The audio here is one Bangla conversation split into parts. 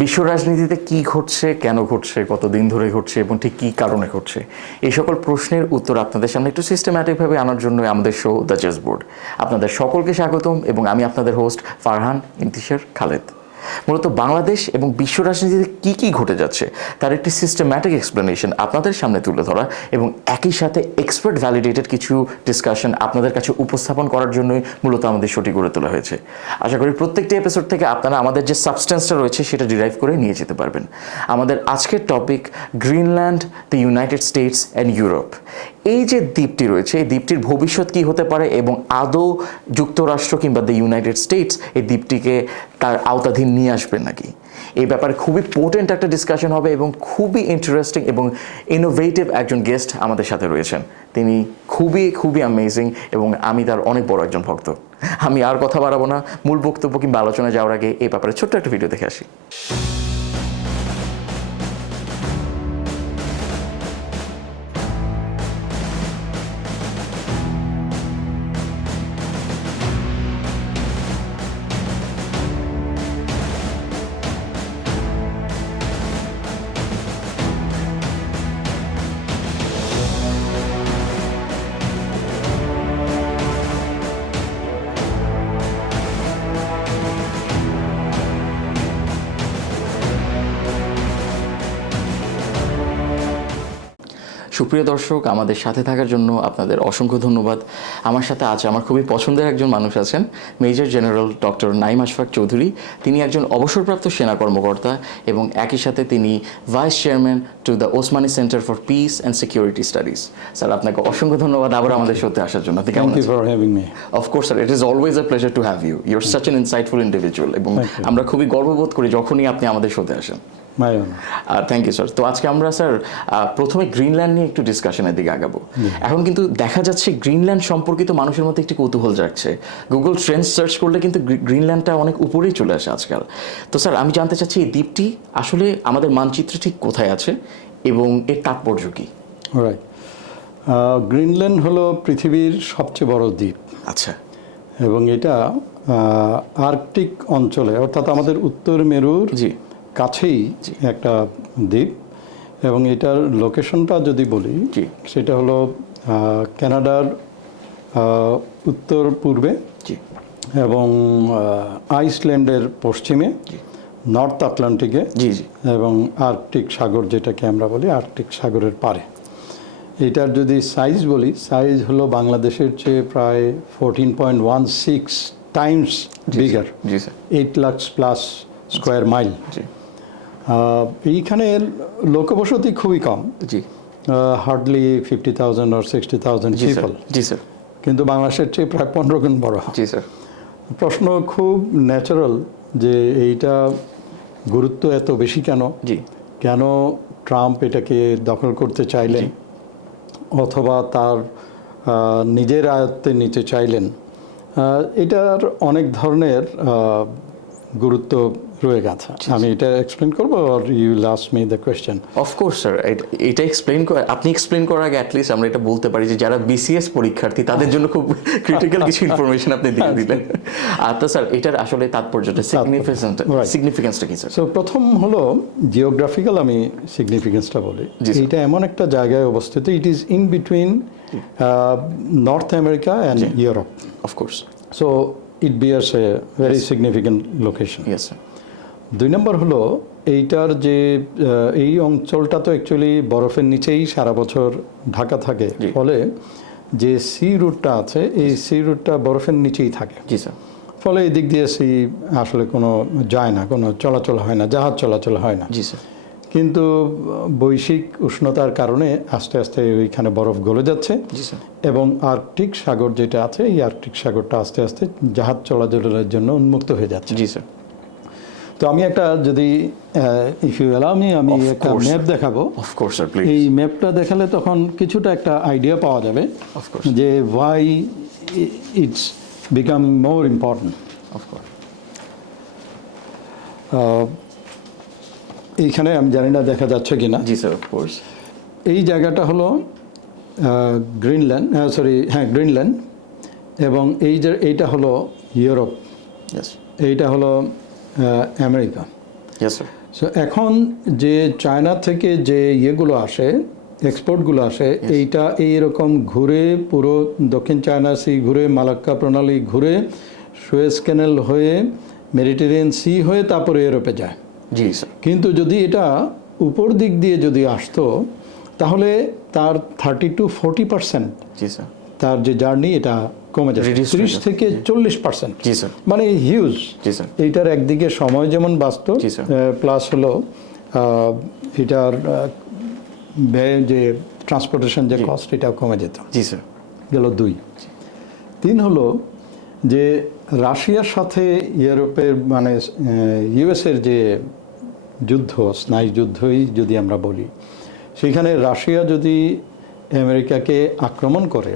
বিশ্ব রাজনীতিতে কি ঘটছে, কেন ঘটছে, কতদিন ধরে ঘটছে এবং ঠিক কী কারণে ঘটছে, এই সকল প্রশ্নের উত্তর আপনাদের সামনে একটু সিস্টেম্যাটিকভাবে আনার জন্য আমাদের শো দ্য চেস বোর্ড। আপনাদের সকলকে স্বাগতম এবং আমি আপনাদের হোস্ট ফারহান ইন্তিশার খালেদ। মূলত বাংলাদেশ এবং বিশ্ব রাজনীতিতে কী কী ঘটে যাচ্ছে তার একটি সিস্টেম্যাটিক এক্সপ্লেনেশন আপনাদের সামনে তুলে ধরা এবং একই সাথে এক্সপার্ট ভ্যালিডেটেড কিছু ডিসকাশন আপনাদের কাছে উপস্থাপন করার জন্যই মূলত আমাদের শোটি গড়ে তোলা হয়েছে। আশা করি প্রত্যেকটি এপিসোড থেকে আপনারা আমাদের যে সাবস্টেন্সটা রয়েছে সেটা ডিরাইভ করে নিয়ে যেতে পারবেন। আমাদের আজকের topic Greenland, the United states and Europe. এই যে দ্বীপটি রয়েছে, এই দ্বীপটির ভবিষ্যৎ কী হতে পারে এবং আদৌ যুক্তরাষ্ট্র কিংবা দ্য ইউনাইটেড স্টেটস এই দ্বীপটিকে তার আওতাধীন নিয়ে আসবেন নাকি, এই ব্যাপারে খুবই পোটেন্ট একটা ডিসকাশন হবে এবং খুবই ইন্টারেস্টিং এবং ইনোভেটিভ একজন গেস্ট আমাদের সাথে রয়েছেন। তিনি খুবই অ্যামেজিং এবং আমি তার অনেক বড় একজন ভক্ত। আমি আর কথা বাড়াবো না, মূল বক্তব্য কিংবা আলোচনা যাওয়ার আগে এই ব্যাপারে ছোট্ট একটা ভিডিও দেখে আসি। সুপ্রিয় দর্শক, আমাদের সাথে থাকার জন্য আপনাদের অসংখ্য ধন্যবাদ। আমার সাথে আছে আমার খুবই পছন্দের একজন মানুষ আছেন, major general doctor Naim Ashfaq Chowdhury. তিনি একজন অবসরপ্রাপ্ত সেনা কর্মকর্তা এবং একই সাথে তিনি vice chairman to the Osmani centre for peace and security studies. Sir, আপনাকে অসংখ্য ধন্যবাদ আবার আমাদের সাথে আসার জন্য। Thank you for having me. Of course, sir. It is always a pleasure to have you. You're such an insightful individual. এবং আমরা খুবই গর্ববোধ করি যখনই আপনি আমাদের শোতে আসেন। Thank you sir. তো আজকে আমরা স্যার প্রথমে গ্রিনল্যান্ড নিয়ে একটু ডিসকাশনের দিকে আগাবো। এখন কিন্তু দেখা যাচ্ছে গ্রিনল্যান্ড সম্পর্কিত মানুষের মধ্যে একটি কৌতূহল জাগছে। গুগল ট্রেন্ডস সার্চ করলে কিন্তু গ্রিনল্যান্ডটা অনেক উপরেই চলে আসে আজকাল। তো স্যার, আমি জানতে চাচ্ছি এই দ্বীপটি আসলে আমাদের মানচিত্রে ঠিক কোথায় আছে এবং এর তাৎপর্য কী? রাইট, গ্রিনল্যান্ড হলো পৃথিবীর সবচেয়ে বড় দ্বীপ। আচ্ছা। এবং এটা আর্কটিক অঞ্চলে, অর্থাৎ আমাদের উত্তর মেরুর কাছেই একটা দ্বীপ। এবং এটার লোকেশনটা যদি বলি, সেটা হলো কানাডার উত্তর পূর্বে এবং আইসল্যান্ডের পশ্চিমে, নর্থ আটলান্টিকে এবং আর্কটিক সাগর, যেটাকে আমরা বলি আর্কটিক সাগরের পারে। এটার যদি সাইজ বলি, সাইজ হলো বাংলাদেশের চেয়ে প্রায় 14.16 Times bigger, 8 lakh plus square mile. এইখানে লোকবসতি খুবই কম, হার্ডলি 50,000 or 60,000 পিপল। কিন্তু বাংলাদেশের চেয়ে প্রায় 15 গুণ বড়। প্রশ্ন খুব ন্যাচারাল যে এইটা গুরুত্ব এত বেশি কেন, কেন ট্রাম্প এটাকে দখল করতে চাইলেন অথবা তার নিজের আয়ত্তে নিতে চাইলেন। এটার অনেক ধরনের গুরুত্ব রয়ে গেছে। আমি এটা এক্সপ্লেন করবো আর you will ask me the question? Of course sir, এটা আপনি এক্সপ্লেন করার আগে অ্যাটলিস্ট আমরা এটা বলতে পারি যে যারা বিসিএস পরীক্ষার্থী তাদের জন্য খুব ক্রিটিক্যাল কিছু ইনফরমেশন আপনি দিয়ে দিলেন। তো স্যার, এটার আসলে তাৎপর্যটা, সিগনিফিকেন্সটা কি স্যার? সো প্রথম হলো জিওগ্রাফিক্যাল, আমি সিগনিফিকেন্সটা বলি। এটা এমন একটা জায়গায় অবস্থিত, it is in between north America and Europe. Of course. So it bears a very significant location. Yes, sir. 2 নম্বর হলো এইটার যে এই অঞ্চলটা তো অ্যাকচুয়ালি বরফের নিচেই সারা বছর ঢাকা থাকে, ফলে যে সি রুটটা আছে এই সি রুটটা বরফের নিচেই থাকে। জি স্যার। ফলে এই দিক দিয়ে সি আসলে কোনো যায় না, কোনো চলাচল হয় না, জাহাজ চলাচল হয় না। জি স্যার। কিন্তু বৈশ্বিক উষ্ণতার কারণে আস্তে আস্তে ওইখানে বরফ গলে যাচ্ছে এবং আর্কটিক সাগর যেটা আছে, এই আর্কটিক সাগরটা আস্তে আস্তে জাহাজ চলাচলের জন্য উন্মুক্ত হয়ে যাচ্ছে। জি স্যার। তো আমি একটা, যদি ইফ ইউ অ্যালাউ মি, আমি একটা ম্যাপ দেখাবো। Of course sir, please. এই ম্যাপটা দেখালে তখন কিছুটা একটা আইডিয়া পাওয়া যাবে যে why it's becoming more important. Of course. এইখানে আমি জানি না দেখা যাচ্ছে কিনা। জি স্যার, অফকোর্স। এই জায়গাটা হলো গ্রিনল্যান্ড, গ্রিনল্যান্ড, এবং এইটা হলো ইউরোপ, এইটা হলো আমেরিকা। সো এখন যে চায়না থেকে যে ইয়েগুলো আসে, এক্সপোর্টগুলো আসে, এইটা এইরকম ঘুরে পুরো দক্ষিণ চায়না সি ঘুরে, মালাক্কা প্রণালী ঘুরে, সুয়েজ ক্যানেল হয়ে, মেডিটেরিয়ান সি হয়ে তারপরে ইউরোপে যায়। জি স্যার। কিন্তু যদি এটা উপর দিক দিয়ে যদি আসতো, তাহলে তার 30 to 40% জি স্যার তার যে জার্নি এটা কমে যাবে, 30 থেকে 40%। জি স্যার। মানে হিউজ। জি স্যার। এইটার একদিকে সময় যেমন বাঁচত, জি স্যার। প্লাস হলো এটার যে ট্রান্সপোর্টেশন যে কস্ট এটাও কমে যেত। জি স্যার। গেল 2। 3 হলো যে রাশিয়ার সাথে ইউরোপের মানে ইউএসের যে যুদ্ধ, স্নায়ু যুদ্ধই যদি আমরা বলি, সেখানে রাশিয়া যদি আমেরিকাকে আক্রমণ করে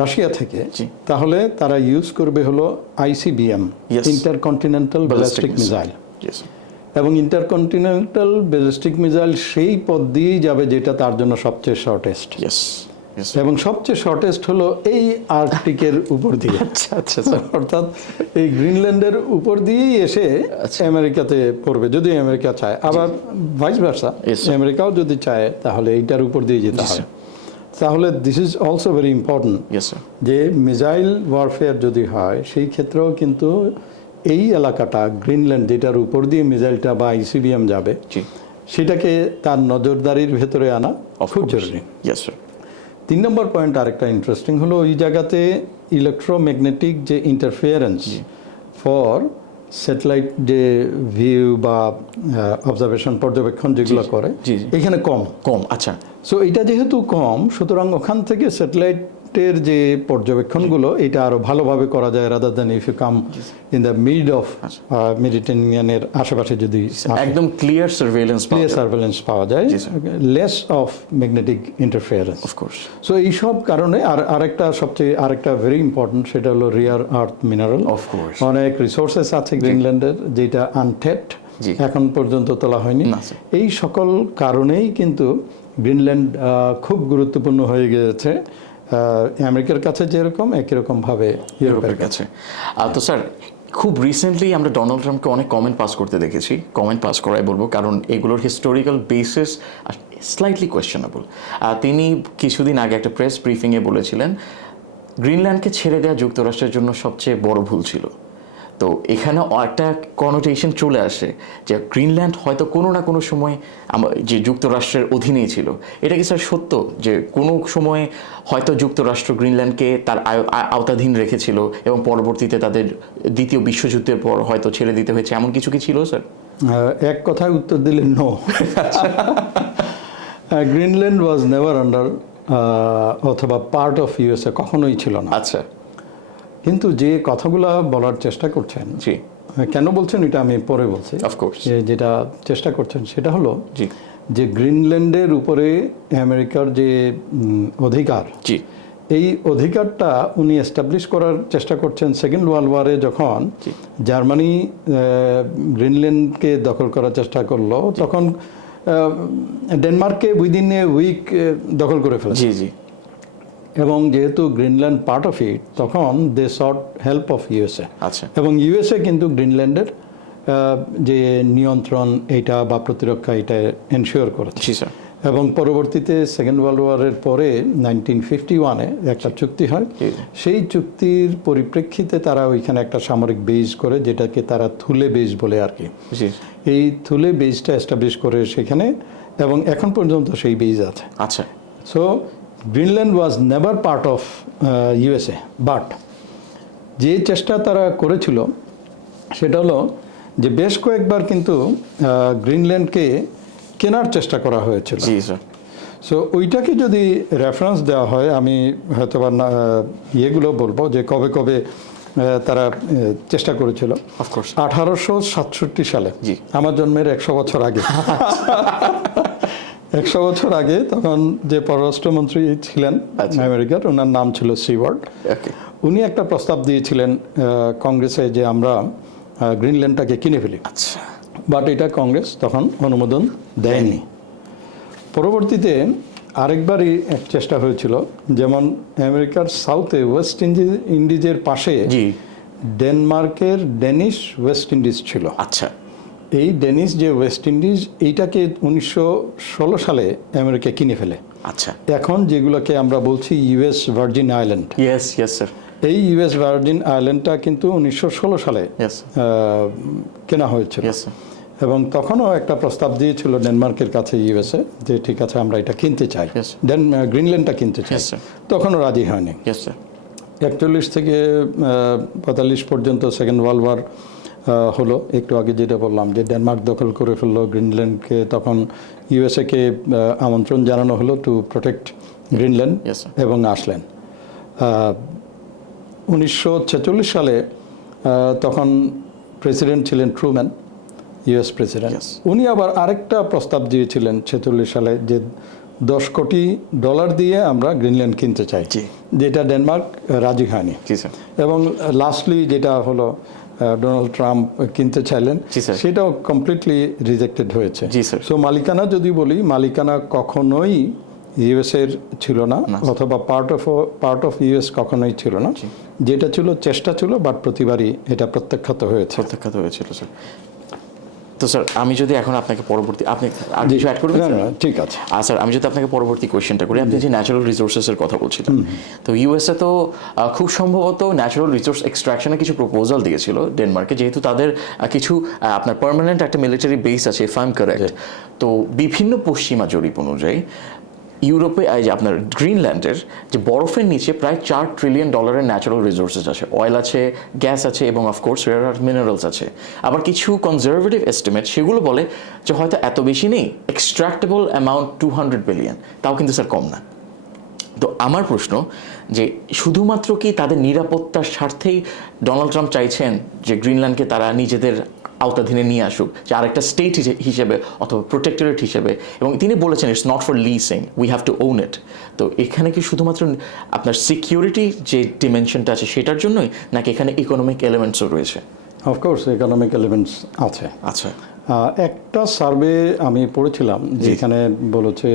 রাশিয়া থেকে, তাহলে তারা ইউজ করবে হলো ICBM, ইন্টারকন্টিনেন্টাল ব্যালিস্টিক মিসাইল। এবং ইন্টারকন্টিনেন্টাল ব্যালিস্টিক মিসাইল সেই পথ দিয়েই যাবে যেটা তার জন্য সবচেয়ে শর্টেস্ট। এবং সবচেয়ে শর্টেস্ট হলো এই আর্কটিকের উপর দিয়ে। অর্থাৎ এই গ্রিনল্যান্ডের উপর দিয়েই এসে আমেরিকাতে পড়বে যদি আমেরিকা চায়, আবার ভাইস ভার্সা, আমেরিকাও যদি চায় তাহলে এইটার উপর দিয়ে যেতে হবে। তাহলে this is also very important যে মিসাইল ওয়ারফেয়ার যদি হয় সেই ক্ষেত্রেও কিন্তু এই এলাকাটা গ্রিনল্যান্ড যেটার উপর দিয়ে মিসাইলটা বা ICBM যাবে, সেটাকে তার নজরদারির ভেতরে আনা খুব জরুরি। 3 নম্বর পয়েন্ট আরেকটা ইন্টারেস্টিং হলো, ওই জায়গাতে ইলেকট্রোম্যাগনেটিক যে ইন্টারফিয়ারেন্স ফর স্যাটেলাইট যে ভিউ বা অবজারভেশন পর্যবেক্ষণ যেগুলো করে, এখানে কম। আচ্ছা। সো এটা যেহেতু কম, সুতরাং ওখান থেকে স্যাটেলাইটের যে পর্যবেক্ষণগুলো এটা আরো ভালোভাবে করা যায়, rather than if you come in the mid of মেডিটেরিয়ানের আশেপাশে যদি একদম ক্লিয়ার সার্ভেইলেন্স পাওয়া যায়, less of magnetic interference. Of course. So এইসব কারণে আরেকটা ভেরি ইম্পর্টেন্ট, সেটা হলো rare earth mineral. Of course. অনেক রিসোর্সেস আছে গ্রিনল্যান্ডের যেটা আনটেপড, এখন পর্যন্ত তোলা হয়নি। এই সকল কারণেই কিন্তু গ্রিনল্যান্ড খুব গুরুত্বপূর্ণ হয়ে গিয়েছে আমেরিকার কাছে যেরকম, একই রকম ভাবে ইউরোপের কাছে। তো স্যার, খুব রিসেন্টলি আমরা ডোনাল্ড ট্রাম্পকে অনেক কমেন্ট পাস করতে দেখেছি, কমেন্ট পাস করাই বলবো, কারণ এগুলোর হিস্টোরিক্যাল বেসিস স্লাইটলি কোয়েশ্চেনেবল। তিনি কিছুদিন আগে একটা প্রেস ব্রিফিংয়ে বলেছিলেন গ্রিনল্যান্ডকে ছেড়ে দেওয়া যুক্তরাষ্ট্রের জন্য সবচেয়ে বড় ভুল ছিল। তো এখানে একটা কনোটেশন চলে আসে যে গ্রিনল্যান্ড হয়তো কোনো না কোনো সময় যে যুক্তরাষ্ট্রের অধীনেই ছিল। এটা কি স্যার সত্য যে কোনো সময় হয়তো যুক্তরাষ্ট্র গ্রিনল্যান্ডকে তার আওতাধীন রেখেছিল এবং পরবর্তীতে তাদের দ্বিতীয় বিশ্বযুদ্ধের পর হয়তো ছেড়ে দিতে হয়েছে, এমন কিছু কি ছিল স্যার? এক কথায় উত্তর দিলেন no. Greenland was never under অথবা পার্ট অফ ইউএসএ, কখনোই ছিল না। আচ্ছা। কিন্তু যে কথাগুলো বলার চেষ্টা করছেন, কেন বলছেন এটা আমি পরে বলছি। অফকোর্স। যেটা চেষ্টা করছেন সেটা হলো যে গ্রিনল্যান্ডের উপরে আমেরিকার যে অধিকার, এই অধিকারটা উনি এস্টাবলিশ করার চেষ্টা করছেন সেকেন্ড ওয়ার্ল্ড ওয়ারে, যখন জার্মানি গ্রিনল্যান্ডকে দখল করার চেষ্টা করলো, তখন ডেনমার্ককে উইদিন এ উইক দখল করে ফেলেছে। এবং যেহেতু গ্রিনল্যান্ড পার্ট অফ ইট, তখন দে সট হেল্প অফ ইউএসএ। আচ্ছা। এবং ইউএসএ কিন্তু গ্রিনল্যান্ডের যে নিয়ন্ত্রণ এইটা বা প্রতিরক্ষা এটা এনশিওর করেছে। এবং পরবর্তীতে সেকেন্ড ওয়ার্ল্ড ওয়ারের পরে 1951-এ একটা চুক্তি হয়। সেই চুক্তির পরিপ্রেক্ষিতে তারা ওইখানে একটা সামরিক বেজ করে, যেটাকে তারা থুলে বেজ বলে আর কি। এই থুলে বেজটা এস্টাবলিশ করে সেখানে, এবং এখন পর্যন্ত সেই বেজ আছে। আচ্ছা। So Greenland was never part of USA, but যে চেষ্টা তারা করেছিল সেটা হলো যে বেশ কয়েকবার কিন্তু গ্রিনল্যান্ডকে কেনার চেষ্টা করা হয়েছিল। সো ওইটাকে যদি রেফারেন্স দেওয়া হয়, আমি হয়তো বা ইয়েগুলো বলবো যে কবে কবে তারা চেষ্টা করেছিল। 1867 সালে, আমার জন্মের 100 বছর আগে। 100 বছর আগে তখন যে পররাষ্ট্রমন্ত্রী ছিলেন আমেরিকার, ওনার নাম ছিল সিওয়ার্ড। উনি একটা প্রস্তাব দিয়েছিলেন কংগ্রেসে যে আমরা গ্রিনল্যান্ডটাকে কিনে ফেলি। বাট এটা কংগ্রেস তখন অনুমোদন দেয়নি। পরবর্তীতে আরেকবারই এক চেষ্টা হয়েছিল, যেমন আমেরিকার সাউথে ওয়েস্ট ইন্ডিজের পাশে ডেনমার্কের ডেনিশ ওয়েস্ট ইন্ডিজ ছিল। আচ্ছা। এই ডেনিস যে ওয়েস্ট ইন্ডিজ এইটাকে 1916 সালে আমেরিকা কিনে ফেলে। আচ্ছা, এখন যেগুলোকে আমরা বলছি US virgin island, yes yes sir, এই ইউএস ভার্জিন আইল্যান্ডটা কিন্তু 1916 সালে ইয়েস কেনা হয়েছিল। ইয়েস স্যার, এবং তখনও একটা প্রস্তাব দিয়েছিল ডেনমার্কের কাছে ইউএসএ যে ঠিক আছে আমরা এটা কিনতে চাই, Yes, sir. গ্রিনল্যান্ডটা কিনতে চাই। Yes, sir. তখনও রাজি হয়নি। ইয়েস স্যার, 41 থেকে 45 পর্যন্ত সেকেন্ড ওয়ার্ল্ড ওয়ার হলো। একটু আগে যেটা বললাম যে ডেনমার্ক দখল করে ফেললো গ্রিনল্যান্ডকে, তখন ইউএসএকে আমন্ত্রণ জানানো হলো to protect Greenland, Yes, sir. এবং আসলেন। 1946 সালে তখন প্রেসিডেন্ট ছিলেন ট্রুম্যান, ইউএস প্রেসিডেন্ট। Yes. উনি আবার আরেকটা প্রস্তাব দিয়েছিলেন 46 সালে যে $10 কোটি দিয়ে আমরা গ্রিনল্যান্ড কিনতে চাই, জি। যেটা ডেনমার্ক রাজি হয়নি। জি স্যার, এবং লাস্টলি যেটা হলো ডোনাল্ড ট্রাম্প কিনতে চাইলেন, জি, স্যার। সেটাও কমপ্লিটলি রিজেক্টেড হয়েছে। জি, স্যার। সো মালিকানা যদি বলি, মালিকানা কখনোই ইউএসের ছিল না, না। অথবা পার্ট অফ ইউএস কখনোই ছিল না। জি। যেটা ছিল চেষ্টা ছিল, বাট প্রতিবারই এটা প্রত্যাখ্যাত হয়েছে। প্রত্যাখ্যাত হয়েছিল স্যার। তো স্যার আমি যদি এখন আপনাকে পরবর্তী, আপনি আর জি, কিছু অ্যাড করবেন না, স্যার? না, ঠিক আছে। স্যার আমি যদি আপনাকে পরবর্তী কোয়েশ্চেনটা করি, আপনি যে ন্যাচারাল রিসোর্সেসের কথা বলছিলেন, তো ইউএসএ তো খুব সম্ভবত ন্যাচারাল রিসোর্স এক্সট্রাকশনের কিছু প্রপোজাল দিয়েছিল ডেনমার্কে, যেহেতু তাদের কিছু আপনার পার্মানেন্ট একটা মিলিটারি বেস আছে, ইফ আই এম কারেক্ট। তো বিভিন্ন পশ্চিমা জরিপ অনুযায়ী ইউরোপে যে আপনার গ্রিনল্যান্ডের যে বরফের নিচে প্রায় $4 ট্রিলিয়ন ন্যাচারাল রিসোর্সেস আছে, অয়েল আছে, গ্যাস আছে, এবং অফকোর্স রেয়ার আর্থ মিনারেলস আছে। আবার কিছু কনজারভেটিভ এস্টিমেট সেগুলো বলে যে হয়তো এত বেশি নেই, এক্সট্রাক্টেবল অ্যামাউন্ট 200 বিলিয়ন, তাও কিন্তু স্যার কম না। তো আমার প্রশ্ন যে শুধুমাত্র কি তাদের নিরাপত্তার স্বার্থেই ডোনাল্ড ট্রাম্প চাইছেন যে গ্রিনল্যান্ডকে তারা নিজেদের আওতাধীনে নিয়ে আসুক, যে আরেকটা স্টেট হিসেবে অথবা প্রোটেক্টরেট হিসেবে, এবং তিনি বলেছেন it's not for লিসিং, we have to own ইট। তো এখানে কি শুধুমাত্র আপনার সিকিউরিটি যে ডিমেনশনটা আছে সেটার জন্যই, নাকি এখানে ইকোনমিক এলিমেন্টসও রয়েছে? অফকোর্স ইকোনমিক এলিমেন্টস আছে। আচ্ছা, একটা সার্ভে আমি পড়েছিলাম যেখানে বলেছে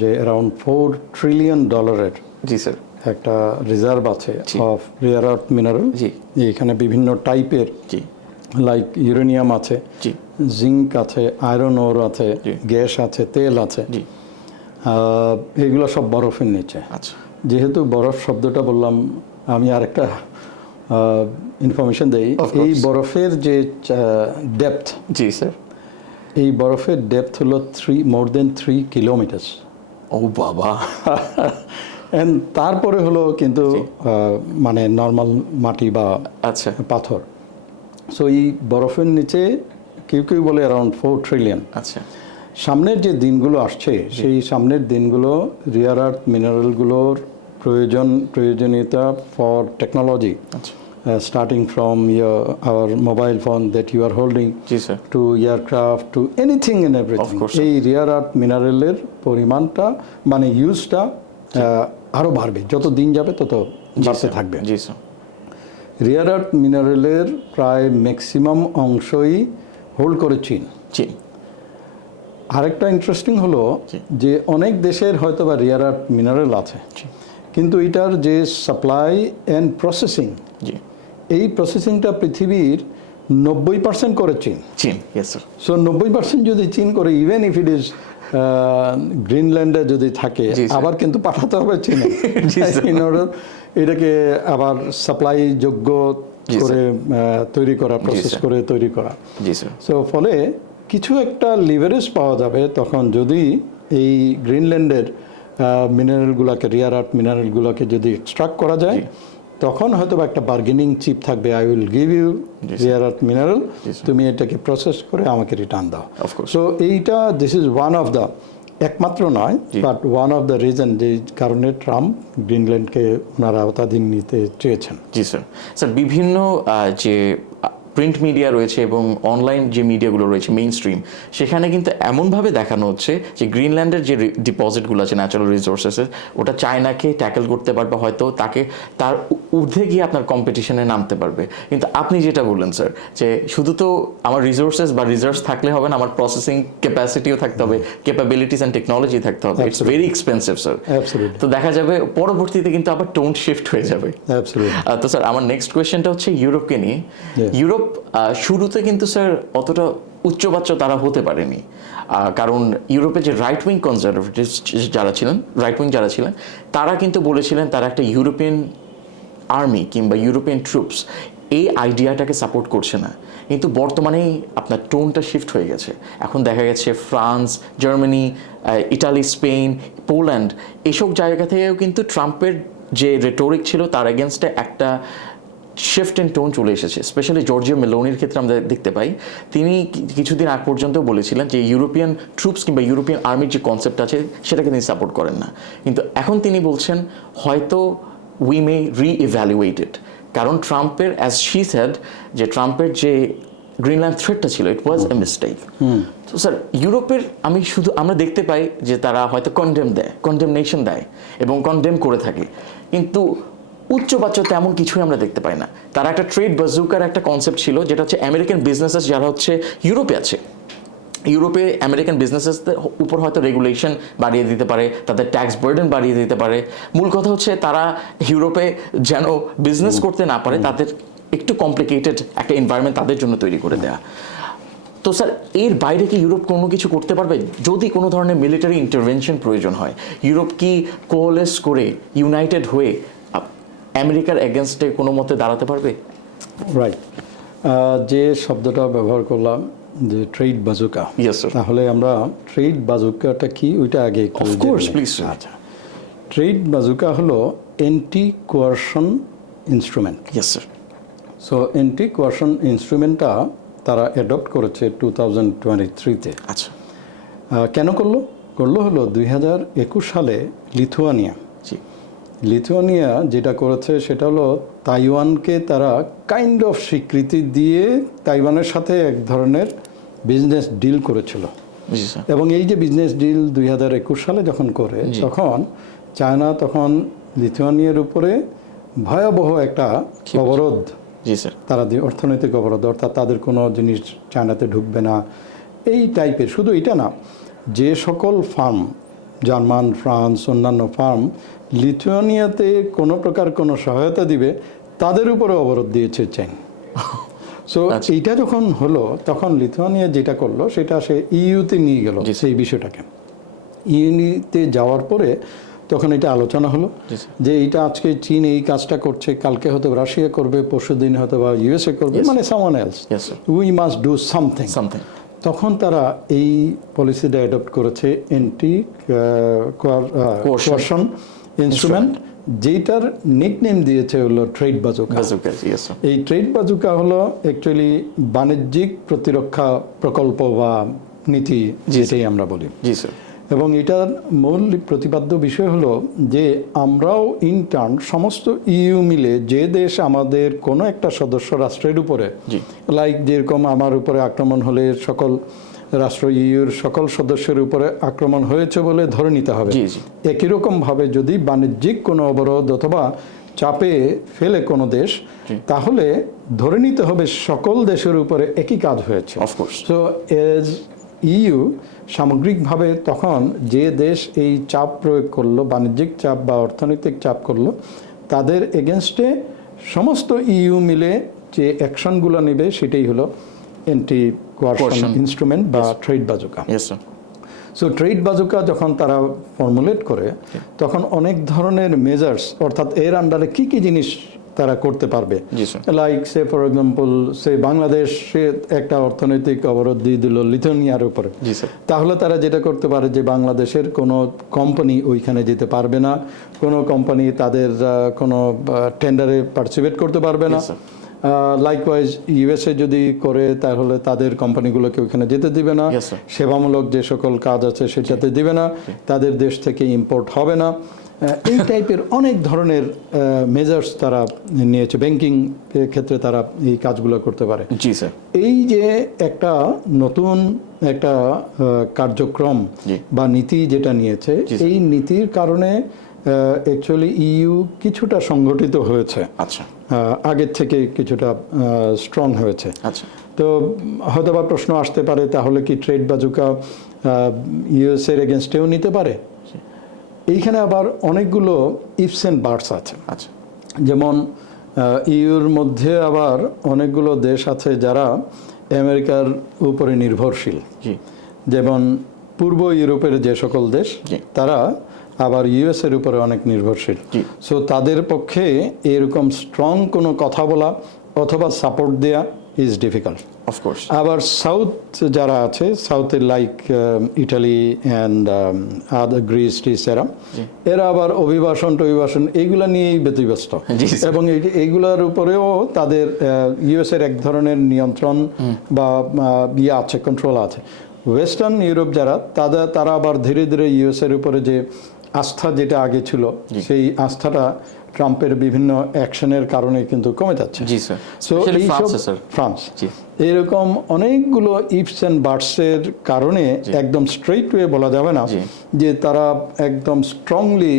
যে অ্যারাউন্ড $4 ট্রিলিয়ন জি স্যার, একটা রিজার্ভ আছে অফ রেয়ার আর্থ মিনারেল। জি। এখানে বিভিন্ন টাইপের, জি লাইক ইউরেনিয়াম আছে, জি জিঙ্ক আছে, আয়রন ওর আছে, জি। গ্যাস আছে, তেল আছে। জি, এগুলো সব বরফের নিচে। আচ্ছা, যেহেতু বরফ শব্দটা বললাম, আমি আরেকটা ইনফরমেশন দেই। Of course. এই বরফের যে ডেপথ, জি স্যার, এই বরফের ডেপথ হলো মোর দেন 3 কিলোমিটার। ও বাবা। এন্ড তারপরে হলো কিন্তু মানে নর্মাল মাটি বা আচ্ছা, পাথর। সো এই বরফের নিচে কেউ কেউ বলে অ্যারাউন্ড 4 ট্রিলিয়ন। আচ্ছা, সামনের যে দিনগুলো আসছে, সেই সামনের দিনগুলো রিয়ার আর্থ মিনারেলগুলোর প্রয়োজনীয়তা ফর টেকনোলজি, আচ্ছা, starting from our mobile phone that you are holding, G sir, to aircraft, to anything and everything. Of course, এই রিয়ার আর্থ মিনারেলের পরিমাণটা মানে ইউজটা আরও বাড়বে, যত দিন যাবে তত বাড়তে থাকবে। জি স্যার, রিয়ার আর্থ মিনারেলের প্রায় ম্যাক্সিমাম অংশই হোল্ড করে চীন। চীন। আরেকটা ইন্টারেস্টিং হলো যে অনেক দেশের হয়তো বা রিয়ার আর্থ মিনারেল আছে, কিন্তু এটার যে সাপ্লাই অ্যান্ড প্রসেসিং, জি, এই প্রসেসিংটা পৃথিবীর 90% করে চীন। চীন, ইয়েস স্যার। সো 90% যদি চীন করে, ইভেন ইফ ইট ইজ গ্রিনল্যান্ডে যদি থাকে, জি, স্যার। আবার কিন্তু পাঠাতে হবে চীনে জি, স্যার। ইন অর্ডার এটাকে আবার সাপ্লাই যোগ্য জি, করে তৈরি করা, জি, প্রসেস স্যার। করে তৈরি করা। জি স্যার, সো ফলে কিছু একটা লিভারেজ পাওয়া যাবে তখন, যদি এই গ্রিনল্যান্ডের মিনারেলগুলোকে, রিয়ার আর্থ মিনারেলগুলোকে যদি এক্সট্রাক্ট করা যায়, তখন হয়তো একটা বার্গেনিং চিপ থাকবে। I will give you rare earth mineral, তুমি এটাকে প্রসেস করে আমাকে রিটার্ন দাও। Of course. সো এইটা this is one of the, একমাত্র নয়, but one of the reason যে কারণে ট্রাম্প গ্রিনল্যান্ডকে ওনারা আওতাধীন নিতে চেয়েছেন। জি স্যার। স্যার বিভিন্ন যে প্রিন্ট মিডিয়া রয়েছে এবং অনলাইন যে মিডিয়াগুলো রয়েছে মেইন স্ট্রিম, সেখানে কিন্তু এমনভাবে দেখানো হচ্ছে যে গ্রিনল্যান্ডের যে ডিপোজিটগুলো আছে ন্যাচারাল রিসোর্সেসের, ওটা চায়নাকে ট্যাকেল করতে পারবে, হয়তো তাকে তার ঊর্ধ্বে গিয়ে আপনার কম্পিটিশনে নামতে পারবে। কিন্তু আপনি যেটা বললেন স্যার, যে শুধু তো আমার রিসোর্সেস বা রিজার্ভস থাকলে হবে না, আমার প্রসেসিং ক্যাপাসিটিও থাকতে হবে, ক্যাপাবিলিটিস অ্যান্ড টেকনোলজি থাকতে হবে। It's very expensive sir. তো দেখা যাবে পরবর্তীতে কিন্তু আবার টোন শিফট হয়ে যাবে। তো স্যার আমার নেক্সট কোয়েশ্চেনটা হচ্ছে ইউরোপকে নিয়ে। ইউরোপ শুরুতে কিন্তু স্যার অতটা উচ্চবাচ্য তারা হতে পারেনি, কারণ ইউরোপে যে রাইট উইং কনজারভেটিভস যারা ছিলেন তারা কিন্তু বলেছিলেন তারা একটা ইউরোপিয়ান আর্মি কিংবা ইউরোপিয়ান ট্রুপস এই আইডিয়াটাকে সাপোর্ট করছে না। কিন্তু বর্তমানে আপনার টোনটা শিফট হয়ে গেছে। এখন দেখা গেছে France, Germany, Italy, Spain, Poland এসব জায়গা থেকেও কিন্তু ট্রাম্পের যে রেটোরিক ছিল তার এগেনস্টে একটা শিফট ইন টোন চলে এসেছে। স্পেশালি জর্জিয়া মেলোনির ক্ষেত্রে আমরা দেখতে পাই, তিনি কিছুদিন আগ পর্যন্ত বলেছিলেন যে ইউরোপিয়ান ট্রুপস কিংবা ইউরোপিয়ান আর্মির যে কনসেপ্ট আছে সেটাকে তিনি সাপোর্ট করেন না। কিন্তু এখন তিনি বলছেন হয়তো উই মে রি-ইভ্যালুয়েট ইট, কারণ ট্রাম্পের অ্যাজ শি সেড যে ট্রাম্পের যে গ্রিনল্যান্ড থ্রেটটা ছিল ইট ওয়াজ এ মিস্টেক। তো স্যার ইউরোপের আমরা দেখতে পাই যে তারা হয়তো কন্ডেমনেশন দেয় এবং কন্ডেম করে থাকে, কিন্তু উচ্চবাচ্য তেমন কিছুই আমরা দেখতে পাই না। তারা একটা ট্রেড বাজুকার একটা কনসেপ্ট ছিল যেটা হচ্ছে আমেরিকান বিজনেসেস যারা হচ্ছে ইউরোপে আছে, ইউরোপে আমেরিকান বিজনেসেসদের উপর হয়তো রেগুলেশন বাড়িয়ে দিতে পারে, তাদের ট্যাক্স বার্ডেন বাড়িয়ে দিতে পারে। মূল কথা হচ্ছে তারা ইউরোপে যেন বিজনেস করতে না পারে, তাদের একটু কমপ্লিকেটেড একটা এনভায়রনমেন্ট তাদের জন্য তৈরি করে দেয়া। তো স্যার এর বাইরে কি ইউরোপ কোনো কিছু করতে পারবে? যদি কোনো ধরনের মিলিটারি ইন্টারভেনশন প্রয়োজন হয়, ইউরোপ কি কোঅ্যালাইজ করে ইউনাইটেড হয়ে আমেরিকার এগেনস্টে কোনো মতে দাঁড়াতে পারবে? রাইট, যে শব্দটা ব্যবহার করলাম যে ট্রেড বাজুকা, তাহলে আমরা ট্রেড বাজুকাটা কি ওইটা আগে একটু প্লিজ। আচ্ছা, ট্রেড বাজুকা হলো anti coercion instrument. Yes sir. So anti coercion ইনস্ট্রুমেন্টটা তারা অ্যাডপ্ট করেছে 2023-তে। আচ্ছা, কেন করলো হলো 2021 সালে লিথুয়ানিয়া যেটা করেছে সেটা হলো তাইওয়ানকে তারা কাইন্ড অফ স্বীকৃতি দিয়ে তাইওয়ানের সাথে এক ধরনের বিজনেস ডিল করেছিল। এবং এই যে বিজনেস ডিল 2021 সালে যখন করে, তখন চায়না তখন লিথুয়ানিয়ার উপরে ভয়াবহ একটা অবরোধ, তারা অর্থনৈতিক অবরোধ, অর্থাৎ তাদের কোনো জিনিস চায়নাতে ঢুকবে না এই টাইপের। শুধু এটা না, যে সকল ফার্ম জার্মান, ফ্রান্স, অন্যান্য ফার্ম লিথুয়ানিয়াতে কোনো প্রকার কোনো সহায়তা দিবে তাদের উপরে অবরোধ দিয়েছে চীন। সো এইটা যখন হলো, তখন লিথুয়ানিয়া যেটা করলো সেটা সে ইউতে নিয়ে গেল সেই বিষয়টাকে। ইউতে যাওয়ার পরে তখন এটা আলোচনা হলো যে এইটা আজকে চীন এই কাজটা করছে, কালকে হয়তো রাশিয়া করবে, পরশুদিন হয়তো বা ইউএসএ করবে, মানে someone else, we must do something. তখন তারা এই পলিসিটা অ্যাডপ্ট করেছে অ্যান্টি কোয়ারশন ইনস্ট্রুমেন্ট, যেটার নিকনেম দিয়েছে হলো ট্রেড বাজুকা। এই ট্রেড বাজুকা হলো অ্যাকচুয়ালি বাণিজ্যিক প্রতিরক্ষা প্রকল্প বা নীতি, যেটাই আমরা বলি। জি স্যার। এবং এটার মূল প্রতিপাদ্য বিষয় হলো যে আমরাও ইন্টার্ন সমস্ত ইইউ মিলে যে দেশ আমাদের কোনো একটা সদস্য রাষ্ট্রের উপরে, লাইক যেরকম আমার উপরে আক্রমণ হলে সকল রাষ্ট্র ইইউর সকল সদস্যের উপরে আক্রমণ হয়েছে বলে ধরে নিতে হবে। একই রকমভাবে যদি বাণিজ্যিক কোনো অবরোধ অথবা চাপে ফেলে কোনো দেশ, তাহলে ধরে নিতে হবে সকল দেশের উপরে একই কাজ হয়েছে। সো এজ ইইউ সামগ্রিকভাবে তখন যে দেশ এই চাপ প্রয়োগ করলো, বাণিজ্যিক চাপ বা অর্থনৈতিক চাপ করলো, তাদের এগেনস্টে সমস্ত ইইউ মিলে যে অ্যাকশনগুলো নেবে সেটাই হলো অ্যান্টি কোয়ারশন ইনস্ট্রুমেন্ট বা ট্রেড বাজুকা। সো ট্রেড বাজুকা যখন তারা ফর্মুলেট করে, তখন অনেক ধরনের মেজার্স, অর্থাৎ এর আন্ডারে কি কি জিনিস তারা করতে পারবে, লাইক সে ফর এক্সাম্পল সে বাংলাদেশে একটা অর্থনৈতিক অবরোধ দিয়ে দিল লিথুয়ানিয়ার উপরে, তাহলে তারা যেটা করতে পারে যে বাংলাদেশের কোনো কোম্পানি ওইখানে যেতে পারবে না, কোনো কোম্পানি তাদের কোনো টেন্ডারে পার্টিসিপেট করতে পারবে না। লাইকওয়াইজ ইউএসএ যদি করে তাহলে তাদের কোম্পানিগুলোকে ওইখানে যেতে দিবে না, সেবামূলক যে সকল কাজ আছে সেটাতে দিবে না, তাদের দেশ থেকে ইম্পোর্ট হবে না। এই টাইপের অনেক ধরনের মেজার্স তারা নিয়েছে। ব্যাংকিং ক্ষেত্রে তারা এই কাজগুলো করতে পারে। জি স্যার। এই যে একটা নতুন একটা কার্যক্রম বা নীতি যেটা নিয়েছে, এই নীতির কারণে অ্যাকচুয়ালি ইইউ কিছুটা সংগঠিত হয়েছে। আচ্ছা। আগের থেকে কিছুটা স্ট্রং হয়েছে। আচ্ছা। তো হয়তোবা প্রশ্ন আসতে পারে, তাহলে কি ট্রেড বাজুকা ইউএস এর এগেনস্টেও নিতে পারে? এইখানে আবার অনেকগুলো ইফস অ্যান্ড বাটস আছে। আচ্ছা। যেমন ইউর মধ্যে আবার অনেকগুলো দেশ আছে যারা আমেরিকার উপরে নির্ভরশীল, জি যেমন পূর্ব ইউরোপের যে সকল দেশ জি। তারা আবার ইউএস এর উপরে অনেক নির্ভরশীল। জি। সো তাদের পক্ষে এরকম স্ট্রং কোনো কথা বলা অথবা সাপোর্ট দেয়া ইজ ডিফিকাল্ট। অফকোর্স। আবার সাউথ যারা আছে, সাউথে like Italy and other Greece টিস এরা আবার অভিবাসন টভিবাসন এইগুলা নিয়েই ব্যতিব্যস্ত, জি, স্যার। এবং এইগুলার উপরেও তাদের ইউএস এর এক ধরনের নিয়ন্ত্রণ বা ইয়ে আছে, কন্ট্রোল আছে। ওয়েস্টার্ন ইউরোপ যারা তারা আবার ধীরে ধীরে ইউএস এর উপরে যে আস্থা যেটা আগে ছিল সেই আস্থাটা ট্রাম্পের বিভিন্ন অ্যাকশনের কারণে কিন্তু কমে যাচ্ছে। জি স্যার। সো স্পেশালি এইসব ফ্রান্সে স্যার। ফ্রান্স জি। এরকম অনেকগুলো ইফস অ্যান্ড বাটসের কারণে একদম স্ট্রেইট ওয়ে বলা যাবে না জি। যে তারা একদম স্ট্রংলি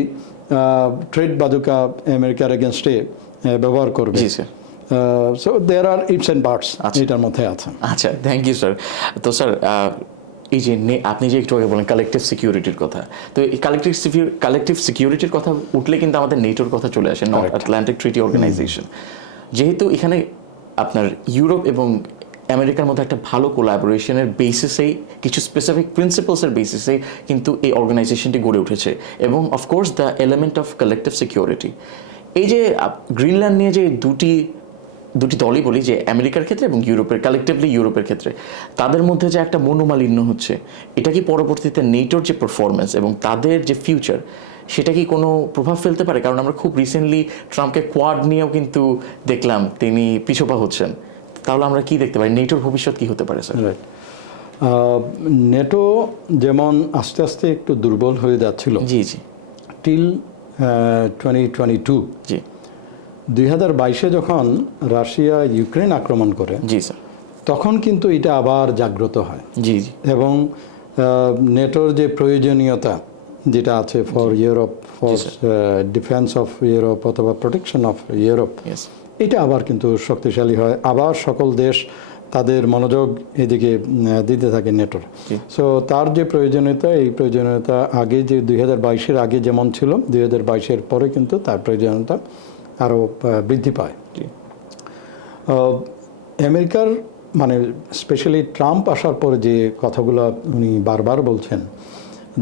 ট্রেড বাজুকা আমেরিকার এগেনস্টে ব্যবহার করবে। জি sir. So there are ifs and buts এটার মধ্যে আছে। আচ্ছা, থ্যাংক ইউ স্যার। তো স্যার এই যে আপনি যে একটু আগে বলেন কালেকটিভ সিকিউরিটির কথা, তো এই কালেকটিভ সিকিউরিটির কথা উঠলে কিন্তু আমাদের নেটোর কথা চলে আসে, নর্থ আটলান্টিক ট্রিটি অর্গানাইজেশন। যেহেতু এখানে আপনার ইউরোপ এবং আমেরিকার মধ্যে একটা ভালো কোলাবোরেশনের বেসিসেই, কিছু স্পেসিফিক প্রিন্সিপালসের বেসিসেই কিন্তু এই অর্গানাইজেশনটি গড়ে উঠেছে, এবং of course the element of collective security. এই যে গ্রিনল্যান্ড নিয়ে যে দুটি দলই বলি, যে আমেরিকার ক্ষেত্রে এবং ইউরোপের, কালেকটিভলি ইউরোপের ক্ষেত্রে তাদের মধ্যে যে একটা মনোমালিন্য হচ্ছে, এটা কি পরবর্তীতে নেটোর যে পারফরমেন্স এবং তাদের যে ফিউচার, সেটা কি কোনো প্রভাব ফেলতে পারে? কারণ আমরা খুব রিসেন্টলি ট্রাম্পকে কোয়াড নিয়েও কিন্তু দেখলাম তিনি পিছপা হচ্ছেন। তাহলে আমরা কি দেখতে পারি, নেটোর ভবিষ্যৎ কি হতে পারে স্যার? রাইট। নেটো যেমন আস্তে আস্তে একটু দুর্বল হয়ে যাচ্ছিল, জি জি, টিল 2022, জি 2022-এ যখন রাশিয়া ইউক্রেন আক্রমণ করে, জি স্যার, তখন কিন্তু এটা আবার জাগ্রত হয়, জি জি, এবং নেটোর যে প্রয়োজনীয়তা যেটা আছে for Europe, for defence of Europe অথবা প্রোটেকশন অফ ইউরোপ, ইয়েস, এটা আবার কিন্তু শক্তিশালী হয়। আবার সকল দেশ তাদের মনোযোগ এদিকে দিতে থাকে নেটোর। সো তার যে প্রয়োজনীয়তা, এই প্রয়োজনীয়তা আগে যে 2022-এর আগে যেমন ছিল, 2022-এর পরে কিন্তু তার প্রয়োজনীয়তা আরও বৃদ্ধি পায়। আমেরিকার মানে স্পেশালি ট্রাম্প আসার পরে যে কথাগুলো উনি বারবার বলছেন,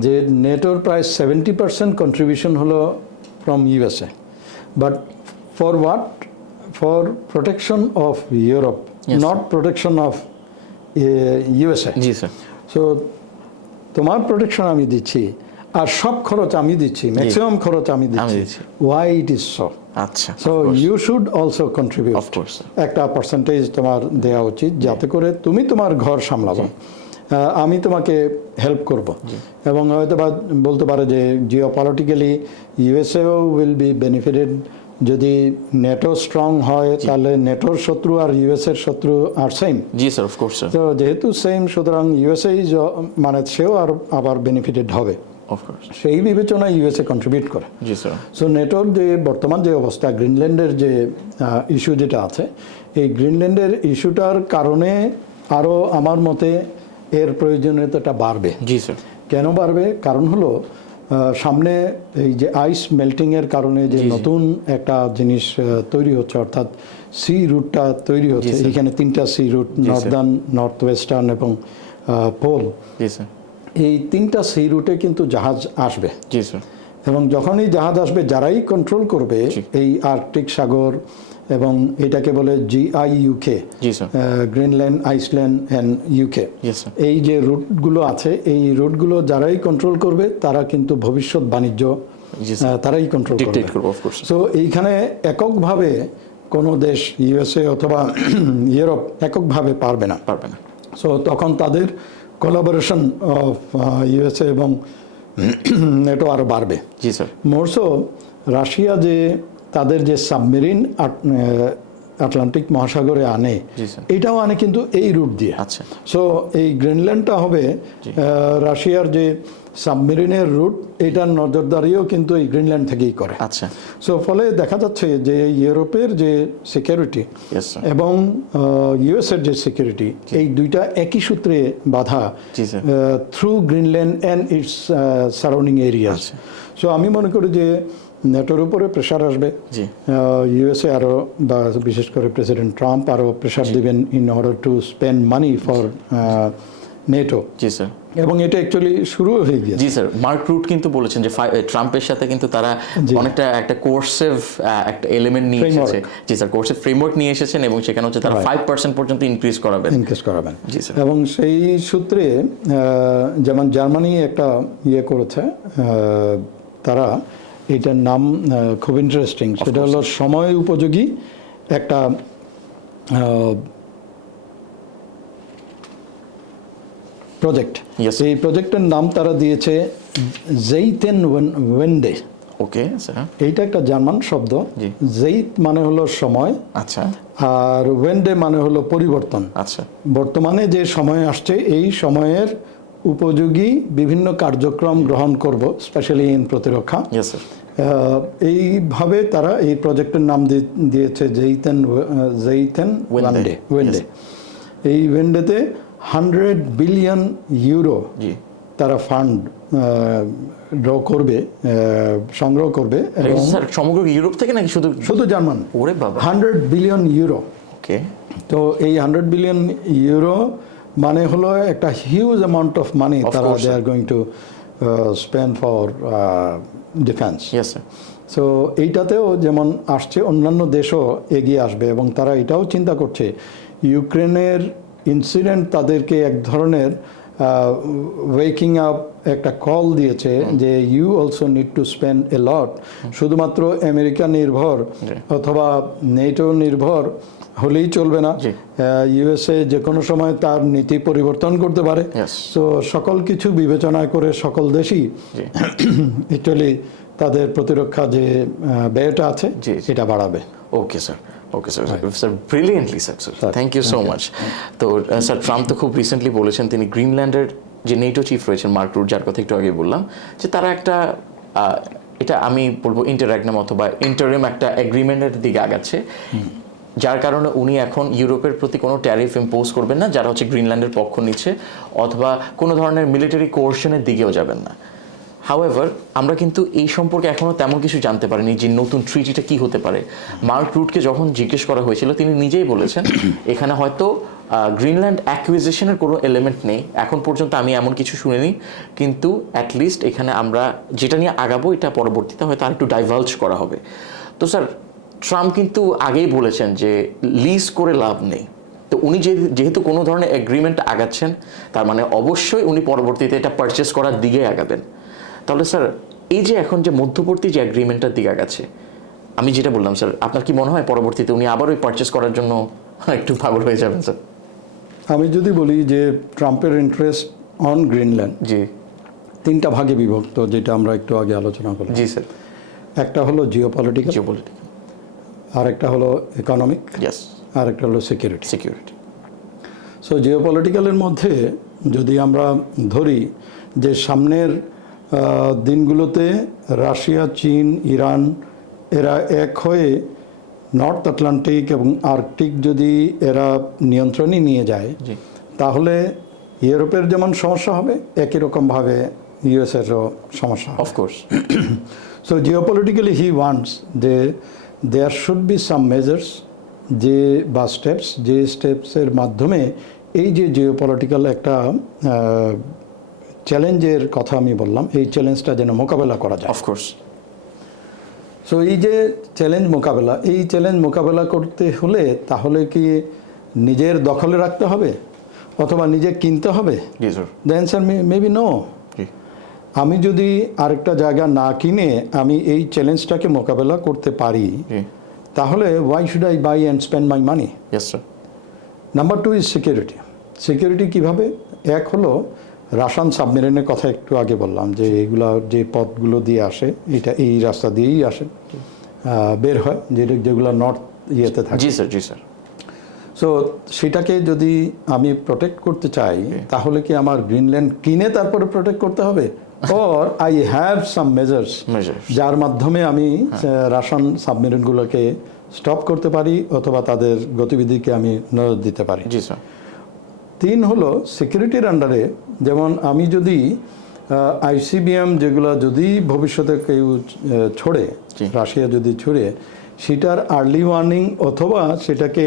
যে নেটোর প্রায় 70% কন্ট্রিবিউশন হলো from USA, but for what? For protection of Europe, not protection of USA. G sir. So তোমার প্রোটেকশন আমি দিচ্ছি, আর সব খরচ আমি দিচ্ছি, ম্যাক্সিমাম খরচ আমি দিচ্ছি। Why it is so? আচ্ছা, so you should also contribute, of course একটা পার্সেন্টেজ তোমার দেওয়া উচিত, যাতে করে তুমি তোমার ঘর সামলাবো, আমি তোমাকে হেল্প করব। এবং হয়তো বা বলতে পারে যে জিওপলিটিক্যালি ইউএসএও উইল বি বেনিফিটেড। যদি নেটো স্ট্রং হয় তাহলে নেটোর শত্রু আর ইউএসএর শত্রু আর সেম। জি স্যার, অফকোর্স স্যার। তো যেহেতু সেম, সুতরাং ইউএসএ মানে সেও আর আবার বেনিফিটেড হবে, অফকোর্স সেই বিবেচনায় ইউএসএ কন্ট্রিবিউট করে। জি স্যার। সো নেটোর যে বর্তমান যে অবস্থা, গ্রিনল্যান্ডের যে ইস্যু যেটা আছে, এই গ্রিনল্যান্ডের ইস্যুটার কারণে আরও আমার মতে এর প্রয়োজনীয়তাটা বাড়বে। জি স্যার। কেন বাড়বে? কারণ হলো সামনে এই যে আইস মেল্টিংয়ের কারণে যে নতুন একটা জিনিস তৈরি হচ্ছে, অর্থাৎ সি রুটটা তৈরি হচ্ছে। এখানে 3টা sea route, northern, north western এবং পোল। জি স্যার। এই 3টা সি রুটে কিন্তু জাহাজ আসবে। জি স্যার। এবং যখনই জাহাজ আসবে, যারাই কন্ট্রোল করবে এই আর্কটিক সাগর, এবং এটাকে বলে GIUK, Greenland, Iceland and UK, এই যে রুটগুলো আছে, এই রুটগুলো যারাই কন্ট্রোল করবে তারা কিন্তু ভবিষ্যৎ বাণিজ্য তারাই কন্ট্রোল করবে। সো এইখানে এককভাবে কোনো দেশ, ইউএসএ অথবা ইউরোপ, এককভাবে পারবে না। সো তখন তাদের কোলাবোরেশন অফ ইউএসএ এবং নেটো আরও বাড়বে। জি স্যার। মোরসো রাশিয়া যে তাদের যে সাবমেরিন আটলান্টিক মহাসাগরে আনে, এটাও আনে কিন্তু এই রুট দিয়ে। আচ্ছা। সো এই গ্রিনল্যান্ডটা হবে রাশিয়ার যে সাবমেরিনের রুট, এটার নজরদারিও কিন্তু এই গ্রিনল্যান্ড থেকেই করে। আচ্ছা। সো ফলে দেখা যাচ্ছে যে ইউরোপের যে সিকিউরিটি এবং ইউএসের যে সিকিউরিটি, এই দুইটা একই সূত্রে বাঁধা, through Greenland and it's surrounding areas. So আমি মনে করি যে নেটোর উপরে প্রেশার আসবে, ইউএসএ আরও বা বিশেষ করে প্রেসিডেন্ট ট্রাম্প আরও প্রেশার দিবেন in order to spend money for NATO. Ji sir. এবং এটা অ্যাকচুয়ালি শুরু হয়ে গিয়েছে। জি স্যার, মার্ক রুট কিন্তু বলেছেন যে ট্রাম্পের সাথে কিন্তু তারা অনেকটা একটা কোর্সিভ একটা এলিমেন্ট নিয়ে এসেছে। জি স্যার, কোর্সিভ ফ্রেমওয়ার্ক নিয়ে এসেছেন এবং সেখানে হচ্ছে তারা 5% পর্যন্ত ইনক্রিজ করাবেন। জি স্যার। এবং সেই সূত্রে যেমন জার্মানি একটা ইয়ে করেছে, তারা এটার নাম খুব ইন্টারেস্টিং, সেটা হলো সময় উপযোগী একটা প্রজেক্ট। এই প্রজেক্টের নাম তারা দিয়েছে জেইতেনওয়েন্ডে। Okay sir. এইটা একটা জার্মান শব্দ। জেইত মানে হলো সময়, আচ্ছা, আর ওয়েন্ডে মানে হলো পরিবর্তন। আচ্ছা, বর্তমানে যে সময় আসছে এই সময়ের উপযোগী বিভিন্ন কার্যক্রম গ্রহণ করব, স্পেশালি ইন প্রতিরক্ষা। এইভাবে তারা এই প্রজেক্টের নাম দিয়েছে জেইতেনওয়েন্ডে। এই ওয়েন্ডেতে 100 বিলিয়ন ইউরো তারা ফান্ড ড্র করবে, সংগ্রহ করবে। সমগ্র ইউরোপ থেকে নাকি শুধু জার্মান? ওরে বাবা, 100 বিলিয়ন ইউরো। ওকে। তো এই 100 বিলিয়ন ইউরো মানে হলো একটা হিউজ অ্যামাউন্ট অফ মানি তারা they are going to spend for defence. So এইটাতেও যেমন আসছে, অন্যান্য দেশও এগিয়ে আসবে এবং তারা এটাও চিন্তা করছে ইউক্রেনের ইনসিডেন্ট তাদেরকে এক ধরনের ওয়েকিং আপ একটা কল দিয়েছে যে you also need to spend a lot. শুধুমাত্র আমেরিকা নির্ভর অথবা নেটো নির্ভর হলেই চলবে না, ইউএসএ যে কোনো সময় তার নীতি পরিবর্তন করতে পারে। তো সকল কিছু বিবেচনা করে সকল দেশই অ্যাকচুয়ালি তাদের প্রতিরক্ষা যে ব্যয়টা আছে এটা বাড়াবে। Okay sir, okay sir, sir brilliantly sir, thank you so much. তো স্যার, ট্রাম্প তো খুব রিসেন্টলি বলেছেন তিনি গ্রিনল্যান্ডের যে নেটো চিফ রয়েছেন মার্ক রুট, যার কথা একটু আগে বললাম, যে তারা একটা এটা আমি বলবো ইন্টারঅ্যাগনাম অথবা ইন্টারিম একটা এগ্রিমেন্টের দিকে আগাচ্ছে, যার কারণে উনি এখন ইউরোপের প্রতি কোনো ট্যারিফ ইম্পোজ করবেন না যারা হচ্ছে গ্রিনল্যান্ডের পক্ষ নিচ্ছে, অথবা কোনো ধরনের মিলিটারি কোঅর্শনের দিকেও যাবেন না। হাউএভার, আমরা কিন্তু এই সম্পর্কে এখনও তেমন কিছু জানতে পারিনি যে নতুন ট্রিটিটা কি হতে পারে। মার্ক রুটকে যখন জিজ্ঞেস করা হয়েছিল তিনি নিজেই বলেছেন এখানে হয়তো গ্রিনল্যান্ড অ্যাকুইজিশনের কোনো এলিমেন্ট নেই, এখন পর্যন্ত আমি এমন কিছু শুনিনি, কিন্তু অ্যাটলিস্ট এখানে আমরা যেটা নিয়ে আগাবো এটা পরবর্তীতে হয়তো আরেকটু ডাইভালজ করা হবে। তো স্যার, ট্রাম্প কিন্তু আগেই বলেছেন যে লিজ করে লাভ নেই। তো উনি যেহেতু কোনো ধরনের এগ্রিমেন্ট আগাচ্ছেন, তার মানে অবশ্যই উনি পরবর্তীতে এটা পারচেস করার দিকে আগাবেন। তাহলে স্যার, এই যে এখন যে মধ্যবর্তী যে এগ্রিমেন্টটার দিকে আগাচ্ছে, আমি যেটা বললাম স্যার, আপনার কি মনে হয় পরবর্তীতে উনি আবার ওই পারচেস করার জন্য একটু পাগল হয়ে যাবেন স্যার? আমি যদি বলি যে ট্রাম্পের ইন্টারেস্ট অন গ্রিনল্যান্ড তিনটা ভাগে বিভক্ত, যেটা আমরা একটু আগে আলোচনা করলাম। জি স্যার। একটা হলো জিওপলিটিক্যাল, আর একটা হলো ইকোনমিক, আর একটা হলো সিকিউরিটি। সো জিওপলিটিক্যালের মধ্যে যদি আমরা ধরি যে সামনের দিনগুলোতে রাশিয়া, চীন, ইরান এরা এক হয়ে নর্থ আটলান্টিক এবং আর্কটিক যদি এরা নিয়ন্ত্রণে নিয়ে যায়, তাহলে ইউরোপের যেমন সমস্যা হবে একই রকমভাবে ইউএসএরও সমস্যা হবে। Of course. So geopolitically he wants যে there should be some measures, যে বা স্টেপস, যে স্টেপসের মাধ্যমে এই যে জিওপলিটিক্যাল একটা চ্যালেঞ্জের কথা আমি বললাম, এই চ্যালেঞ্জটা যেন মোকাবেলা করা যায়। অফকোর্স। সো এই যে চ্যালেঞ্জ মোকাবেলা, এই চ্যালেঞ্জ মোকাবেলা করতে হলে তাহলে কি নিজের দখলে রাখতে হবে অথবা নিজে কিনতে হবে? The answer maybe no. আমি যদি আরেকটা জায়গা না কিনে আমি এই চ্যালেঞ্জটাকে মোকাবেলা করতে পারি, তাহলে why should I buy and spend my money? Number 2 is security. Security কীভাবে? এক হলো রাশিয়ান সাবমেরিনের কথা একটু আগে বললাম, যে এগুলা যে পথগুলো দিয়ে আসে, এটা এই রাস্তা দিয়েই আসে, বের হয়, যেগুলো নর্থ ইয়েতে থাকে। জি স্যার। সো সেটাকে যদি আমি প্রোটেক্ট করতে চাই, তাহলে কি আমার গ্রিনল্যান্ড কিনে তারপরে প্রোটেক্ট করতে হবে, or I have some measures যার মাধ্যমে আমি রাশিয়ান সাবমেরিনগুলোকে স্টপ করতে পারি অথবা তাদের গতিবিধিকে আমি নজর দিতে পারি? 3 হলো সিকিউরিটির আন্ডারে, যেমন আমি যদি আইসিবিএম যেগুলো যদি ভবিষ্যতে কেউ ছড়ে, জি। রাশিয়া যদি ছড়ে, সেটার আর্লি ওয়ার্নিং অথবা সেটাকে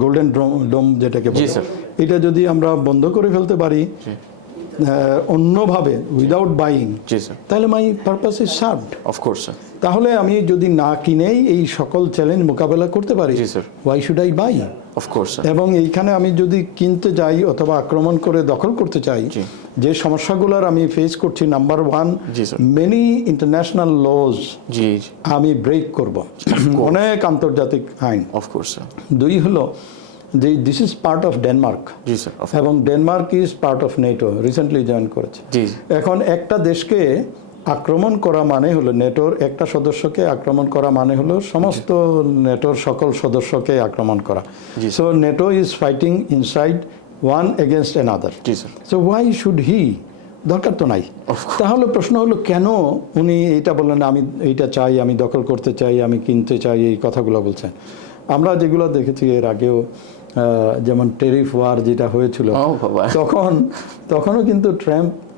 গোল্ডেন ডোম যেটাকে জি, বলে, স্যার। এটা যদি আমরা বন্ধ করে ফেলতে পারি অন্যভাবে উইদাউট বাইং, জি স্যার, তাহলে my purpose is served. Of course sir. তাহলে আমি যদি না কিনেই এই সকল চ্যালেঞ্জ মোকাবেলা করতে পারি, জি, sir. Why should I buy? Of course sir. এবং এইখানে আমি যদি কিনতে যাই অথবা আক্রমণ করে দখল করতে চাই, জি। যে সমস্যাগুলোর আমি ফেস করছি, নাম্বার ওয়ান, জি, স্যার। মেনি ইন্টারন্যাশনাল লজ জি, আমি ব্রেক করব, অনেক আন্তর্জাতিক আইন। Of course sir. দুই হলো যে this is part of Denmark, জি স্যার। এবং Denmark is part of NATO, recently join করেছে। জি, এখন একটা দেশকে আক্রমণ করা মানে হলো, নেটোর একটা সদস্যকে আক্রমণ করা মানে হলো সমস্ত নেটোর সকল সদস্যকে আক্রমণ করা। জি, so NATO is fighting inside one against another. জি sir. So why should he? দরকার তো নাই। তাহলে প্রশ্ন হলো কেন উনি এইটা বললেন, আমি এইটা চাই, আমি দখল করতে চাই, আমি কিনতে চাই, এই কথাগুলো বলছেন। আমরা যেগুলো দেখেছি এর আগেও, যেমন টেরিফ ওয়ার যেটা হয়েছিল, ও বাবা। তখনও কিন্তু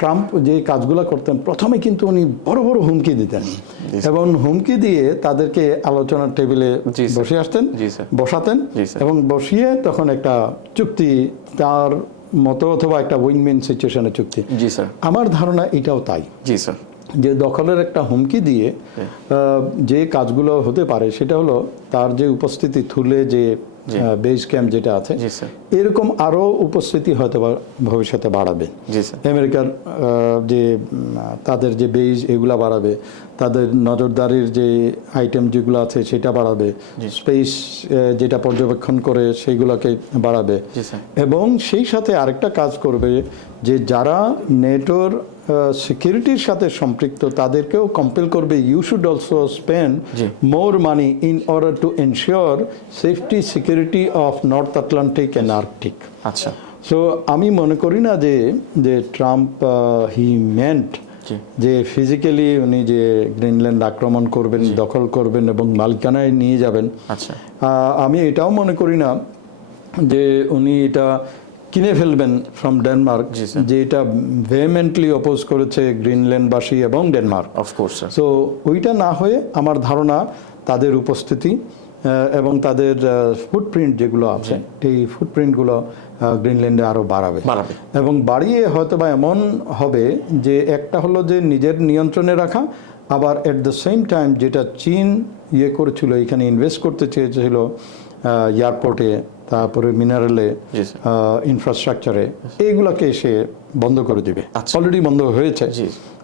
ট্রাম্প যে কাজগুলো করতেন, প্রথমে কিন্তু উনি বড় বড় হুমকি দিতেন, এবং হুমকি দিয়ে তাদেরকে আলোচনার টেবিলে জি, স্যার। বসে আসতেন, জি, স্যার। বসাতেন, জি, স্যার। এবং বসিয়ে তখন একটা চুক্তি তার মতো অথবা একটা উইন উইন সিচুয়েশনের চুক্তি। জি স্যার। আমার ধারণা এটাও তাই, জি স্যার। যে দখলের একটা হুমকি দিয়ে যে কাজগুলো হতে পারে সেটা হলো তার যে উপস্থিতি, থুলে যে বেস ক্যাম্প যেটা আছে, জি স্যার। এরকম আরো উপস্থিতি হয়তো ভবিষ্যতে বাড়াবে। জি স্যার। আমেরিকার যে তাদের যে বেস, এগুলা বাড়াবে, তাদের নজরদারির যে আইটেম যেগুলো আছে সেটা বাড়াবে, স্পেস যেটা পর্যবেক্ষণ করে সেইগুলোকে বাড়াবে, জি স্যার। এবং সেই সাথে আরেকটা কাজ করবে যে যারা নেটোর সিকিউরিটির সাথে সম্পৃক্ত তাদেরকেও কম্পেল করবে, you should also spend more money in order to ensure safety security of north Atlantic and Arctic. আচ্ছা। সো আমি মনে করি না যে ট্রাম্প হি মেন্ট যে ফিজিক্যালি উনি যে গ্রিনল্যান্ড আক্রমণ করবেন, দখল করবেন এবং মালিকানায় নিয়ে যাবেন। আচ্ছা। আমি এটাও মনে করি না যে উনি এটা কিনে ফেলবেন ফ্রম ডেনমার্ক, যে এটা ভেহেমেন্টলি অপোজ করেছে গ্রিনল্যান্ডবাসী এবং ডেনমার্ক। Of course sir. সো ওইটা না হয়ে আমার ধারণা তাদের উপস্থিতি এবং তাদের ফুটপ্রিন্ট যেগুলো আছে, এই ফুটপ্রিন্টগুলো গ্রিনল্যান্ডে আরও বাড়াবে, এবং বাড়িয়ে হয়তো বা এমন হবে যে একটা হলো যে নিজের নিয়ন্ত্রণে রাখা, আবার এট দ্য সেম টাইম যেটা চীন করেছিল, এখানে ইনভেস্ট করতে চেয়েছিল এয়ারপোর্টে, তারপরে মিনারেলে, ইনফ্রাস্ট্রাকচারে, এইগুলোকে সে বন্ধ করে দিবে। অলরেডি বন্ধ হয়েছে।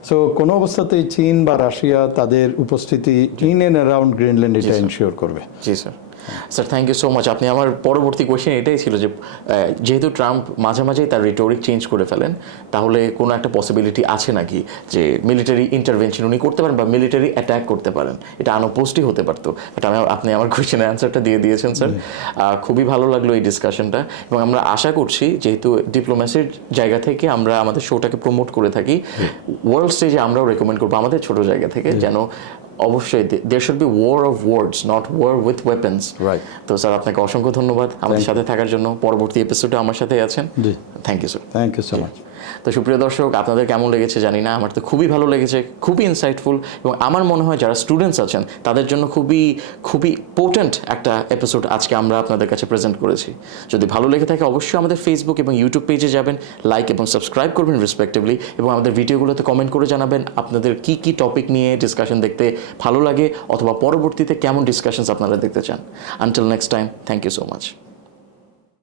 সো কোনো অবস্থাতেই চীন বা রাশিয়া তাদের উপস্থিতি ইন অ্যান্ড অ্যারাউন্ড গ্রিনল্যান্ড এটা এনশিওর করবে। জি sir. Sir thank you so much. আপনি আমার পরবর্তী কোয়েশ্চেন এটাই ছিল যে যেহেতু ট্রাম্প মাঝে মাঝেই তার রিটোরিক চেঞ্জ করে ফেলেন, তাহলে কোনো একটা পসিবিলিটি আছে নাকি যে মিলিটারি ইন্টারভেনশন উনি করতে পারেন বা মিলিটারি অ্যাটাক করতে পারেন? এটা আনপোস্টই হতে পারতো, বাট আপনি আমার কোয়েশ্চেনের অ্যান্সারটা দিয়ে দিয়েছেন স্যার। খুবই ভালো লাগলো এই ডিসকাশনটা, এবং আমরা আশা করছি যেহেতু ডিপ্লোম্যাসির জায়গা থেকে আমরা আমাদের শোটাকে প্রমোট করে থাকি, ওয়ার্ল্ড স্টেজে আমরাও রেকমেন্ড করবো আমাদের ছোট জায়গা থেকে যেন অবশ্যই there should be war of words, not war with weapons. Right. তো স্যার আপনাকে অসংখ্য ধন্যবাদ আমাদের সাথে থাকার জন্য। পরবর্তী এপিসোডে আমার সাথে আছেন। Thank you sir. Thank you so much. তো সুপ্রিয় দর্শক, আপনাদের কেমন লেগেছে জানি না, আমার তো খুবই ভালো লেগেছে, খুবই ইনসাইটফুল, এবং আমার মনে হয় যারা স্টুডেন্টস আছেন তাদের জন্য খুবই খুবই পোটেন্ট একটা এপিসোড আজকে আমরা আপনাদের কাছে প্রেজেন্ট করেছি। যদি ভালো লেগে থাকে অবশ্যই আমাদের ফেসবুক এবং ইউটিউব পেজে যাবেন, লাইক এবং সাবস্ক্রাইব করবেন রেসপেক্টিভলি, এবং আমাদের ভিডিওগুলোতে কমেন্ট করে জানাবেন আপনাদের কি কি টপিক নিয়ে ডিসকাশন দেখতে ভালো লাগে, অথবা পরবর্তীতে কেমন ডিসকাশনস আপনারা দেখতে চান। Until next time, thank you so much.